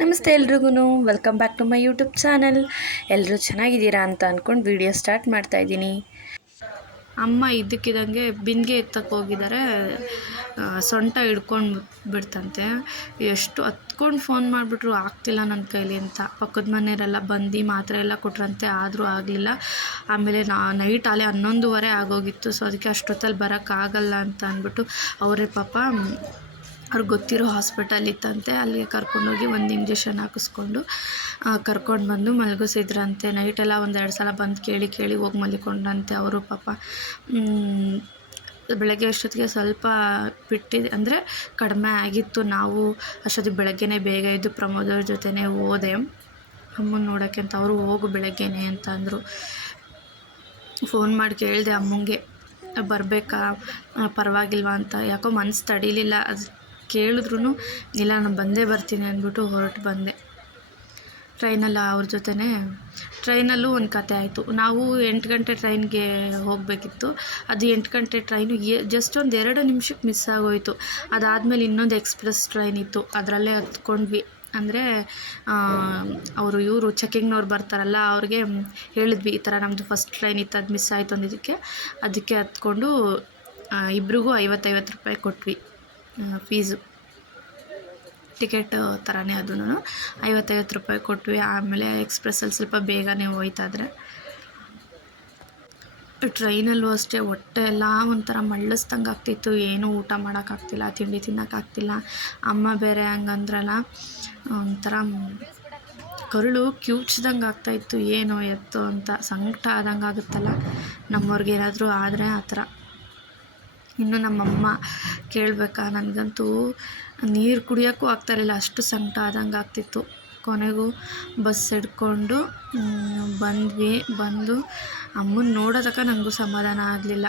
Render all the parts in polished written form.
ನಮಸ್ತೆ ಎಲ್ರಿಗೂ, welcome back to my YouTube channel. ಎಲ್ಲರೂ ಚೆನ್ನಾಗಿದ್ದೀರಾ ಅಂತ ಅಂದ್ಕೊಂಡು ವಿಡಿಯೋ ಸ್ಟಾರ್ಟ್ ಮಾಡ್ತಾಯಿದ್ದೀನಿ. ಅಮ್ಮ ಇದ್ದಕ್ಕಿದ್ದಂಗೆ ಬಿಂದಿಗೆ ಎತ್ತಕ್ಕೆ ಹೋಗಿದ್ದಾರೆ. ಸೊಂಟ ಹಿಡ್ಕೊಂಡು ಬಿಡ್ತಂತೆ. ಎಷ್ಟು ಹತ್ಕೊಂಡು ಫೋನ್ ಮಾಡಿಬಿಟ್ರು ಆಗ್ತಿಲ್ಲ ನನ್ನ ಕೈಲಿ ಅಂತ. ಪಕ್ಕದ ಮನೆಯವರೆಲ್ಲ ಬಂದು ಮಾತ್ರೆ ಎಲ್ಲ ಕೊಟ್ರಂತೆ, ಆದರೂ ಆಗಲಿಲ್ಲ. ಆಮೇಲೆ ನೈಟ್ ಅಲ್ಲೇ 11:30 ಆಗೋಗಿತ್ತು. ಸೊ ಅದಕ್ಕೆ ಅಷ್ಟೊತ್ತಲ್ಲಿ ಬರೋಕ್ಕಾಗಲ್ಲ ಅಂತ ಅಂದ್ಬಿಟ್ಟು ಅವರೇ ಪಾಪ ಅವ್ರಿಗೆ ಗೊತ್ತಿರೋ ಹಾಸ್ಪಿಟಲ್ ಇತ್ತಂತೆ, ಅಲ್ಲಿಗೆ ಕರ್ಕೊಂಡೋಗಿ ಒಂದು ಇಂಜೆಕ್ಷನ್ ಹಾಕಿಸ್ಕೊಂಡು ಕರ್ಕೊಂಡು ಬಂದು ಮಲಗಿಸಿದ್ರಂತೆ. ನೈಟೆಲ್ಲ 1-2 ಸಲ ಬಂದು ಕೇಳಿ ಹೋಗಿ ಮಲ್ಕೊಂಡ್ರಂತೆ ಅವರು ಪಾಪ. ಬೆಳಗ್ಗೆ ಅಷ್ಟೊತ್ತಿಗೆ ಸ್ವಲ್ಪ ಬಿಟ್ಟಿದೆ, ಅಂದರೆ ಕಡಿಮೆ ಆಗಿತ್ತು. ನಾವು ಅಷ್ಟೊತ್ತಿಗೆ ಬೆಳಗ್ಗೆನೇ ಬೇಗ ಇದ್ದು ಪ್ರಮೋದವ್ರ ಜೊತೆನೇ ಹೋದೆ ಅಮ್ಮನ ನೋಡೋಕ್ಕೆ ಅಂತ. ಅವರು ಹೋಗು ಬೆಳಗ್ಗೆನೆ ಅಂತ ಅಂದರು. ಫೋನ್ ಮಾಡಿ ಕೇಳಿದೆ ಅಮ್ಮಂಗೆ ಬರಬೇಕಾ ಪರವಾಗಿಲ್ವಾ ಅಂತ. ಯಾಕೋ ಮನಸ್ಸು ತಡೀಲಿಲ್ಲ. ಅದು ಕೇಳಿದ್ರು ಇಲ್ಲ ನಾನು ಬಂದೇ ಬರ್ತೀನಿ ಅಂದ್ಬಿಟ್ಟು ಹೊರಟು ಬಂದೆ. ಅವ್ರ ಜೊತೆನೇ ಟ್ರೈನಲ್ಲೂ ಒಂದು ಕತೆ ಆಯಿತು. ನಾವು 8 ಗಂಟೆ ಟ್ರೈನ್ಗೆ ಹೋಗಬೇಕಿತ್ತು. ಅದು 8 ಗಂಟೆ ಟ್ರೈನು ಜಸ್ಟ್ ಒಂದು 2 ನಿಮಿಷಕ್ಕೆ ಮಿಸ್ ಆಗೋಯಿತು. ಅದಾದಮೇಲೆ ಇನ್ನೊಂದು ಎಕ್ಸ್ಪ್ರೆಸ್ ಟ್ರೈನ್ ಇತ್ತು, ಅದರಲ್ಲೇ ಹತ್ಕೊಂಡ್ವಿ. ಅಂದರೆ ಇವರು ಚೆಕಿಂಗ್ನವ್ರು ಬರ್ತಾರಲ್ಲ, ಅವ್ರಿಗೆ ಹೇಳಿದ್ವಿ ಈ ಥರ ನಮ್ಮದು ಫಸ್ಟ್ ಟ್ರೈನ್ ಇತ್ತು, ಅದು ಮಿಸ್ ಆಯಿತು ಅಂದಿದ್ದಕ್ಕೆ. ಅದಕ್ಕೆ ಹತ್ಕೊಂಡು ಇಬ್ರಿಗೂ 50 ರೂಪಾಯಿ ಕೊಟ್ವಿ ಫೀಸು. ಟಿಕೆಟ್ ಥರನೇ ಅದೂ 50 ರೂಪಾಯಿ ಕೊಟ್ವಿ. ಆಮೇಲೆ ಎಕ್ಸ್ಪ್ರೆಸ್ಸಲ್ಲಿ ಸ್ವಲ್ಪ ಬೇಗನೆ ಹೋಯ್ತಾದ್ರೆ. ಟ್ರೈನಲ್ಲೂ ಅಷ್ಟೇ ಹೊಟ್ಟೆ ಎಲ್ಲ ಒಂಥರ ಮಳ್ಳಿಸ್ದಂಗೆ ಆಗ್ತಿತ್ತು. ಏನೂ ಊಟ ಮಾಡೋಕ್ಕಾಗ್ತಿಲ್ಲ, ತಿಂಡಿ ತಿನ್ನೋಕ್ಕಾಗ್ತಿಲ್ಲ. ಅಮ್ಮ ಬೇರೆ ಹಂಗಂದ್ರಲ್ಲ, ಒಂಥರ ಕರುಳು ಕಿವುಚ್ದಂಗೆ ಆಗ್ತಾಯಿತ್ತು. ಏನೋ ಎತ್ತೋ ಅಂತ ಸಂಕಟ ಆದಂಗೆ ಆಗುತ್ತಲ್ಲ ನಮ್ಮವ್ರಿಗೇನಾದರೂ ಆದರೆ ಆ ಥರ. ಇನ್ನು ನಮ್ಮಮ್ಮ ಕೇಳಬೇಕಾ, ನನಗಂತೂ ನೀರು ಕುಡಿಯೋಕ್ಕೂ ಆಗ್ತಾಯಿರಲಿಲ್ಲ, ಅಷ್ಟು ಸಂಕಟ ಆದಂಗೆ ಆಗ್ತಿತ್ತು. ಕೊನೆಗೂ ಬಸ್ ಹಿಡ್ಕೊಂಡು ಬಂದು ಅಮ್ಮನ ನೋಡೋದಕ್ಕ ನನಗೂ ಸಮಾಧಾನ ಆಗಲಿಲ್ಲ.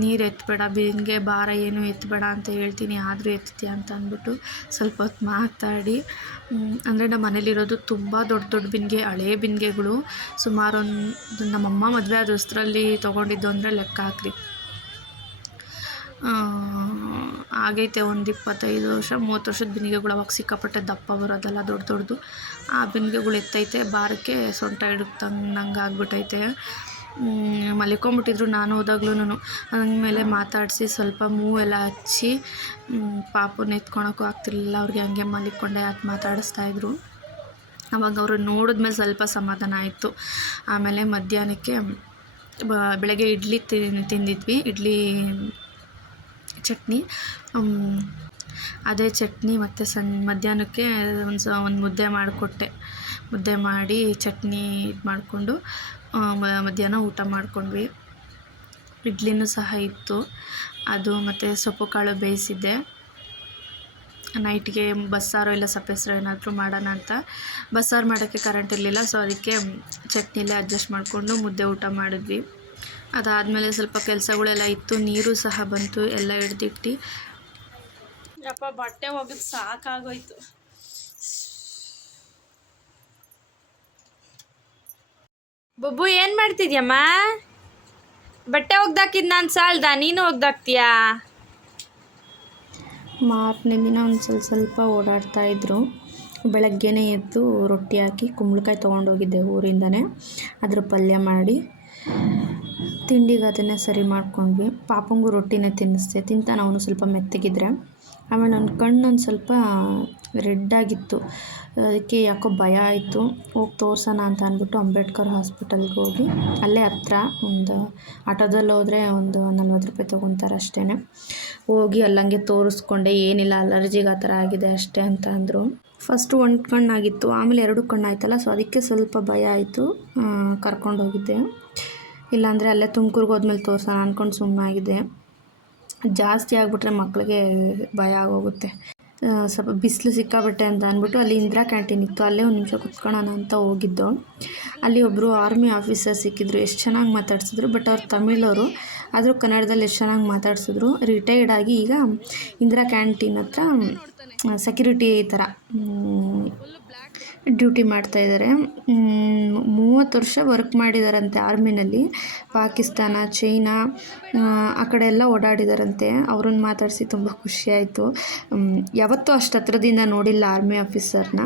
ನೀರು ಎತ್ತಬೇಡ, ಬಿಂದಿಗೆ ಭಾರ ಏನು ಎತ್ತಬೇಡ ಅಂತ ಹೇಳ್ತೀನಿ, ಆದರೂ ಎತ್ತೀಯ ಅಂತ ಅಂದ್ಬಿಟ್ಟು ಸ್ವಲ್ಪ ಹೊತ್ತು ಮಾತಾಡಿ. ಅಂದರೆ ನಮ್ಮ ಮನೇಲಿರೋದು ತುಂಬ ದೊಡ್ಡ ಬಿಂದಿಗೆ, ಹಳೇ ಬಿಂದಿಗೆಗಳು. ಸುಮಾರು ನಮ್ಮಮ್ಮ ಮದುವೆ ಆದ ಹೊಸರಲ್ಲಿ ತೊಗೊಂಡಿದ್ದು ಅಂದರೆ ಲೆಕ್ಕ ಹಾಕ್ರಿ, ಆಗೈತೆ ಒಂದು 25 ವರ್ಷ 30 ವರ್ಷದ ಬಿಂದಿಗೆಗಳು. ಅವಾಗ ಸಿಕ್ಕಾಪಟ್ಟೆ ದಪ್ಪ ಬರೋದಲ್ಲ, ದೊಡ್ಡದು. ಆ ಬಿಂದಿಗೆಗಳು ಎತ್ತೈತೆ, ಭಾರಕ್ಕೆ ಸೊಂಟ ಹಿಡುಕ್ತಂಗೆ ಆಗ್ಬಿಟ್ಟೈತೆ. ಮಲ್ಕೊಂಬಿಟ್ಟಿದ್ರು. ನಾನು ಹೋದಾಗ್ಲೂ ಮೇಲೆ ಮಾತಾಡಿಸಿ ಸ್ವಲ್ಪ ಮೂವೆಲ್ಲ ಹಚ್ಚಿ ಪಾಪನ ಎತ್ಕೊಳಕ್ಕೂ ಆಗ್ತಿರ್ಲಿಲ್ಲ ಅವ್ರಿಗೆ. ಹಂಗೆ ಮಲ್ಕೊಂಡೆ ಯಾಕೆ ಮಾತಾಡಿಸ್ತಾಯಿದ್ರು. ಅವಾಗ ಅವರು ನೋಡಿದ್ಮೇಲೆ ಸ್ವಲ್ಪ ಸಮಾಧಾನ ಆಯಿತು. ಆಮೇಲೆ ಮಧ್ಯಾಹ್ನಕ್ಕೆ ಬೆಳಗ್ಗೆ ಇಡ್ಲಿ ತಿಂದಿದ್ವಿ, ಇಡ್ಲಿ ಚಟ್ನಿ. ಅದೇ ಚಟ್ನಿ ಮತ್ತು ಮಧ್ಯಾಹ್ನಕ್ಕೆ ಒಂದು ಮುದ್ದೆ ಮಾಡಿಕೊಟ್ಟೆ. ಮುದ್ದೆ ಮಾಡಿ ಚಟ್ನಿ ಇದು ಮಾಡಿಕೊಂಡು ಮಧ್ಯಾಹ್ನ ಊಟ ಮಾಡ್ಕೊಂಡ್ವಿ. ಇಡ್ಲಿನೂ ಸಹ ಇತ್ತು, ಅದು ಮತ್ತು ಸೊಪ್ಪು ಕಾಳು ಬೇಯಿಸಿದ್ದೆ. ನೈಟ್ಗೆ ಬಸ್ಸಾರು ಇಲ್ಲ ಸಪ್ಪೆಸರು ಏನಾದರೂ ಮಾಡೋಣ ಅಂತ. ಬಸ್ಸಾರು ಮಾಡೋಕ್ಕೆ ಕರೆಂಟ್ ಇರಲಿಲ್ಲ, ಸೊ ಅದಕ್ಕೆ ಚಟ್ನಿಲೇ ಅಡ್ಜಸ್ಟ್ ಮಾಡಿಕೊಂಡು ಮುದ್ದೆ ಊಟ ಮಾಡಿದ್ವಿ. ಅದಾದಮೇಲೆ ಸ್ವಲ್ಪ ಕೆಲಸಗಳೆಲ್ಲ ಇತ್ತು, ನೀರು ಸಹ ಬಂತು, ಎಲ್ಲ ಹಿಡ್ದಿಟ್ಟು. ಯಪ್ಪ ಬಟ್ಟೆ ಒಗೆದು ಸಾಕಾಗೋಯ್ತು. ಬೊಬ್ಬು ಏನು ಮಾಡ್ತಿದ್ಯಮ್ಮ? ಬಟ್ಟೆ ಒಗ್ದಾಕಿದ್ದು ನಾನು ಸಾಲ್ದ, ನೀನು ಒಗ್ದಾಕ್ತೀಯಾ? ಮಾರನೇ ದಿನ ಒಂದು ಸ್ವಲ್ಪ ಓಡಾಡ್ತಾಯಿದ್ರು. ಬೆಳಗ್ಗೆನೇ ಎದ್ದು ರೊಟ್ಟಿ ಹಾಕಿ ಕುಂಬಳಕಾಯಿ ತೊಗೊಂಡೋಗಿದ್ದೆ ಊರಿಂದನೇ. ಅದ್ರ ಪಲ್ಯ ಮಾಡಿ ತಿಂಡಿಗೆ ಅದನ್ನೇ ಸರಿ ಮಾಡ್ಕೊಂಡ್ವಿ. ಪಾಪಂಗೂ ರೊಟ್ಟಿನೇ ತಿನ್ನಿಸ್ದೆ, ತಿಂತಾನೆ ಅವನು ಸ್ವಲ್ಪ ಮೆತ್ತಗಿದ್ರೆ. ಆಮೇಲೆ ನನ್ನ ಕಣ್ಣು ಒಂದು ಸ್ವಲ್ಪ ರೆಡ್ಡಾಗಿತ್ತು, ಅದಕ್ಕೆ ಯಾಕೋ ಭಯ ಆಯಿತು. ಹೋಗಿ ತೋರ್ಸೋಣ ಅಂತ ಅಂದ್ಬಿಟ್ಟು ಅಂಬೇಡ್ಕರ್ ಹಾಸ್ಪಿಟಲ್ಗೆ ಹೋಗಿ, ಅಲ್ಲೇ ಹತ್ರ ಒಂದು ಆಟೋದಲ್ಲಿ ಹೋದರೆ ಒಂದು 40 ರೂಪಾಯಿ ತೊಗೊತಾರೆ ಅಷ್ಟೇ. ಹೋಗಿ ಅಲ್ಲಂಗೆ ತೋರಿಸ್ಕೊಂಡೆ, ಏನಿಲ್ಲ ಅಲರ್ಜಿಗೆ ಆ ಥರ ಆಗಿದೆ ಅಷ್ಟೇ ಅಂತ ಅಂದರು. ಫಸ್ಟು ಒಂದು ಕಣ್ಣಾಗಿತ್ತು, ಆಮೇಲೆ 2 ಕಣ್ಣಾಯ್ತಲ್ಲ, ಸೊ ಅದಕ್ಕೆ ಸ್ವಲ್ಪ ಭಯ ಆಯಿತು. ಕರ್ಕೊಂಡೋಗಿದ್ದೆ. ಇಲ್ಲಾಂದರೆ ಅಲ್ಲೇ ತುಮಕೂರ್ಗೆ ಹೋದ್ಮೇಲೆ ತೋರ್ಸೋಣ ಅಂದ್ಕೊಂಡು ಸುಮ್ಮನಾಗಿದೆ. ಜಾಸ್ತಿ ಆಗಿಬಿಟ್ರೆ ಮಕ್ಕಳಿಗೆ ಭಯ ಆಗೋಗುತ್ತೆ. ಸ್ವಲ್ಪ ಬಿಸಿಲು ಸಿಕ್ಕಾಬಟ್ಟೆ ಅಂತ ಅಂದ್ಬಿಟ್ಟು ಅಲ್ಲಿ ಇಂದಿರಾ ಕ್ಯಾಂಟೀನ್ ಇತ್ತು, ಅಲ್ಲೇ ಒಂದು ನಿಮಿಷ ಕುತ್ಕೊಳ್ಳೋಣ ಅಂತ ಹೋಗಿದ್ದು. ಅಲ್ಲಿ ಒಬ್ಬರು ಆರ್ಮಿ ಆಫೀಸರ್ ಸಿಕ್ಕಿದ್ರು, ಎಷ್ಟು ಚೆನ್ನಾಗಿ ಮಾತಾಡ್ಸಿದ್ರು. ಬಟ್ ಅವ್ರು ತಮಿಳವರು, ಆದರೂ ಕನ್ನಡದಲ್ಲಿ ಎಷ್ಟು ಚೆನ್ನಾಗಿ ಮಾತಾಡ್ಸಿದ್ರು. ರಿಟೈರ್ಡ್ ಆಗಿ ಈಗ ಇಂದಿರಾ ಕ್ಯಾಂಟೀನ್ ಹತ್ರ ಸೆಕ್ಯೂರಿಟಿ ಥರ ಡ್ಯೂಟಿ ಮಾಡ್ತಾಯಿದ್ದಾರೆ. 30 ವರ್ಷ ವರ್ಕ್ ಮಾಡಿದಾರಂತೆ ಆರ್ಮಿನಲ್ಲಿ. ಪಾಕಿಸ್ತಾನ, ಚೈನಾ ಆ ಕಡೆ ಎಲ್ಲ ಓಡಾಡಿದಾರಂತೆ. ಅವ್ರನ್ನ ಮಾತಾಡಿಸಿ ತುಂಬ ಖುಷಿಯಾಯಿತು. ಯಾವತ್ತೂ ಅಷ್ಟು ಹತ್ರದಿಂದ ನೋಡಿಲ್ಲ ಆರ್ಮಿ ಆಫೀಸರ್ನ.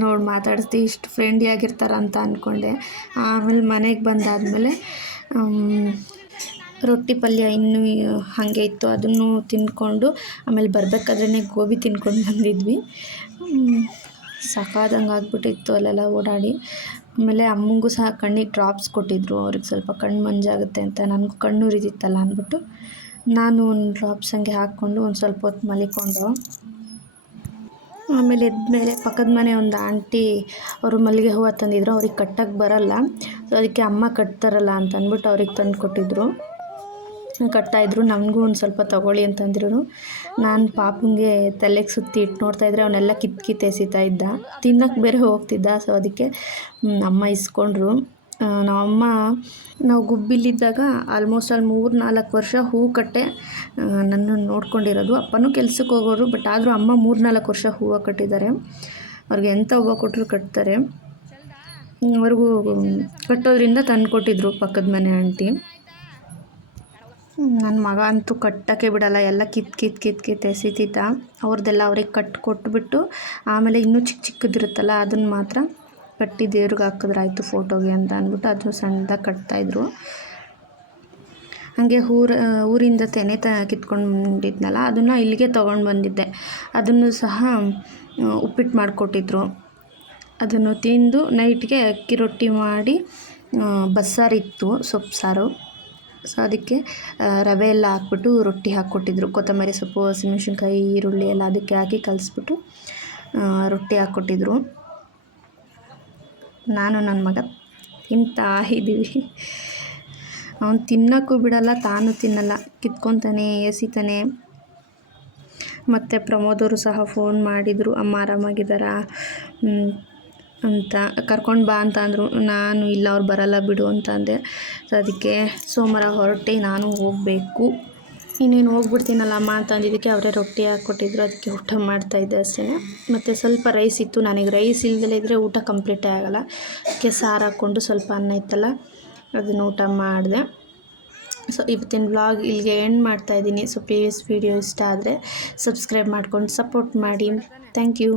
ನೋಡಿ ಮಾತಾಡಿಸ್ದು ಇಷ್ಟು ಫ್ರೆಂಡ್ಲಿಯಾಗಿರ್ತಾರ ಅಂತ ಅಂದ್ಕೊಂಡೆ. ಆಮೇಲೆ ಮನೆಗೆ ಬಂದಾದಮೇಲೆ ರೊಟ್ಟಿ ಪಲ್ಯ ಇನ್ನೂ ಹಾಗೆ ಇತ್ತು, ಅದನ್ನು ತಿಂದ್ಕೊಂಡು ಆಮೇಲೆ ಬರಬೇಕಾದ್ರೇ ಗೋಬಿ ತಿನ್ಕೊಂಡು ಬಂದಿದ್ವಿ. ಸಾಕಾದಂಗೆ ಆಗ್ಬಿಟ್ಟಿತ್ತು ಅಲ್ಲೆಲ್ಲ ಓಡಾಡಿ. ಆಮೇಲೆ ಅಮ್ಮಂಗೂ ಸಹ ಕಣ್ಣಿಗೆ ಡ್ರಾಪ್ಸ್ ಕೊಟ್ಟಿದ್ದರು, ಅವ್ರಿಗೆ ಸ್ವಲ್ಪ ಕಣ್ಣು ಮಂಜಾಗುತ್ತೆ ಅಂತ. ನನಗೂ ಕಣ್ಣು ಉರಿದಿತ್ತಲ್ಲ ಅಂದ್ಬಿಟ್ಟು ನಾನು ಒಂದು ಡ್ರಾಪ್ಸ್ ಹಂಗೆ ಹಾಕ್ಕೊಂಡು ಒಂದು ಸ್ವಲ್ಪ ಹೊತ್ತು ಮಲಿಕೊಂಡು, ಆಮೇಲೆ ಎದ್ಮೇಲೆ ಪಕ್ಕದ ಮನೆ ಒಂದು ಆಂಟಿ ಅವರು ಮಲ್ಲಿಗೆ ಹೂವು ತಂದಿದ್ರು. ಅವ್ರಿಗೆ ಕಟ್ಟಕ್ಕೆ ಬರಲ್ಲ, ಸೊ ಅದಕ್ಕೆ ಅಮ್ಮ ಕಟ್ತಾರಲ್ಲ ಅಂತ ಅಂದ್ಬಿಟ್ಟು ಅವ್ರಿಗೆ ತಂದು ಕೊಟ್ಟಿದ್ದರು. ಕಟ್ತಾಯಿದ್ರು. ನನಗೂ ಒಂದು ಸ್ವಲ್ಪ ತೊಗೊಳ್ಳಿ ಅಂತಂದ್ರು. ನಾನು ಪಾಪಂಗೆ ತಲೆಗೆ ಸುತ್ತಿ ಇಟ್ಟು ನೋಡ್ತಾಯಿದ್ರೆ ಅವನ್ನೆಲ್ಲ ಕಿತ್ತು ಎಸಿತಾ ಇದ್ದ. ತಿನ್ನೋಕ್ಕೆ ಬೇರೆ ಹೋಗ್ತಿದ್ದ. ಸೊ ಅದಕ್ಕೆ ಅಮ್ಮ ಇಸ್ಕೊಂಡ್ರು. ನಾವು ಗುಬ್ಬಿಲಿದ್ದಾಗ ಆಲ್ಮೋಸ್ಟ್ ಅಲ್ಲಿ 3-4 ವರ್ಷ ಹೂವು ಕಟ್ಟೆ ನನ್ನನ್ನು ನೋಡ್ಕೊಂಡಿರೋದು. ಅಪ್ಪನೂ ಕೆಲ್ಸಕ್ಕೆ ಹೋಗೋರು, ಬಟ್ ಆದರೂ ಅಮ್ಮ 3-4 ವರ್ಷ ಹೂವು ಕಟ್ಟಿದ್ದಾರೆ. ಅವ್ರಿಗೆ ಎಂಥ ಹೂವು ಕೊಟ್ಟರು ಕಟ್ತಾರೆ. ಅವ್ರಿಗೂ ಕಟ್ಟೋದ್ರಿಂದ ತಂದು ಕೊಟ್ಟಿದ್ರು ಪಕ್ಕದ ಮನೆ ಆಂಟಿ. ನನ್ನ ಮಗ ಅಂತೂ ಕಟ್ಟೋಕ್ಕೆ ಬಿಡಲ್ಲ, ಎಲ್ಲ ಕಿತ್ತು ಎಸಿತಿದ್ದ. ಅವ್ರದ್ದೆಲ್ಲ ಅವ್ರಿಗೆ ಕೊಟ್ಬಿಟ್ಟು ಆಮೇಲೆ ಇನ್ನೂ ಚಿಕ್ಕದಿರುತ್ತಲ್ಲ ಅದನ್ನು ಮಾತ್ರ ಕಟ್ಟಿ ದೇವ್ರಿಗೆ ಹಾಕಿದ್ರಾಯ್ತು ಫೋಟೋಗೆ ಅಂತ ಅಂದ್ಬಿಟ್ಟು ಅದು ಸಣ್ಣದಾಗಿ ಕಟ್ತಾಯಿದ್ರು. ಹಾಗೆ ಊರಿಂದ ತೆನೆ ಕಿತ್ಕೊಂಡಿದ್ನಲ್ಲ ಅದನ್ನು ಇಲ್ಲಿಗೆ ತೊಗೊಂಡು ಬಂದಿದ್ದೆ. ಅದನ್ನು ಸಹ ಉಪ್ಪಿಟ್ಟು ಮಾಡಿಕೊಟ್ಟಿದ್ರು. ಅದನ್ನು ತಿಂದು ನೈಟ್ಗೆ ಅಕ್ಕಿ ರೊಟ್ಟಿ ಮಾಡಿ ಬಸ್ಸಾರಿತ್ತು, ಸೊಪ್ಪು ಸಾರು. ಸೊ ಅದಕ್ಕೆ ರವೆ ಎಲ್ಲ ಹಾಕ್ಬಿಟ್ಟು ರೊಟ್ಟಿ ಹಾಕ್ಕೊಟ್ಟಿದ್ರು. ಕೊತ್ತಂಬರಿ ಸೊಪ್ಪು, ಹಸಿಮೆಣ್ಸಿನ್ಕಾಯಿ, ಈರುಳ್ಳಿ ಎಲ್ಲ ಅದಕ್ಕೆ ಹಾಕಿ ಕಲಿಸ್ಬಿಟ್ಟು ರೊಟ್ಟಿ ಹಾಕ್ಕೊಟ್ಟಿದ್ರು. ನಾನು ನನ್ನ ಮಗ ತಿಂತಾ ಇದ್ದೀವಿ. ಅವನು ತಿನ್ನೋಕ್ಕೂ ಬಿಡಲ್ಲ, ತಾನು ತಿನ್ನಲ್ಲ, ಕಿತ್ಕೊತಾನೆ, ಎಸಿತಾನೆ. ಮತ್ತು ಪ್ರಮೋದವರು ಸಹ ಫೋನ್ ಮಾಡಿದರು, ಅಮ್ಮ ಆರಾಮಾಗಿದ್ದಾರಾ ಅಂತ, ಕರ್ಕೊಂಡು ಬಾ ಅಂತ ಅಂದರು. ನಾನು ಇಲ್ಲ ಅವ್ರು ಬರಲ್ಲ ಬಿಡು ಅಂತ ಅಂದೆ. ಸೊ ಅದಕ್ಕೆ ಸೋಮವಾರ ಹೊರಟೆ ನಾನು ಹೋಗಬೇಕು. ಇನ್ನೇನು ಹೋಗ್ಬಿಡ್ತೀನಲ್ಲ ಅಮ್ಮ ಅಂತ ಅಂದಿದ್ದಕ್ಕೆ ಅವರೇ ರೊಟ್ಟಿ ಹಾಕ್ಕೊಟ್ಟಿದ್ರು, ಅದಕ್ಕೆ ಊಟ ಮಾಡ್ತಾಯಿದ್ದೆ ಅಷ್ಟೇ. ಮತ್ತು ಸ್ವಲ್ಪ ರೈಸ್ ಇತ್ತು. ನನಗೆ ರೈಸ್ ಇಲ್ಲದಲೇ ಇದ್ದರೆ ಊಟ ಕಂಪ್ಲೀಟೇ ಆಗೋಲ್ಲ. ಅದಕ್ಕೆ ಸಾರು ಹಾಕ್ಕೊಂಡು ಸ್ವಲ್ಪ ಅನ್ನ ಇತ್ತಲ್ಲ ಅದನ್ನು ಊಟ ಮಾಡಿದೆ. ಸೊ ಇವತ್ತಿನ ವ್ಲಾಗ್ ಇಲ್ಲಿಗೆ ಎಂಡ್ ಮಾಡ್ತಾಯಿದ್ದೀನಿ. ಸೊ ಪ್ಲೀಸ್ ವಿಡಿಯೋ ಇಷ್ಟ ಆದರೆ ಸಬ್ಸ್ಕ್ರೈಬ್ ಮಾಡ್ಕೊಂಡು ಸಪೋರ್ಟ್ ಮಾಡಿ. Thank you.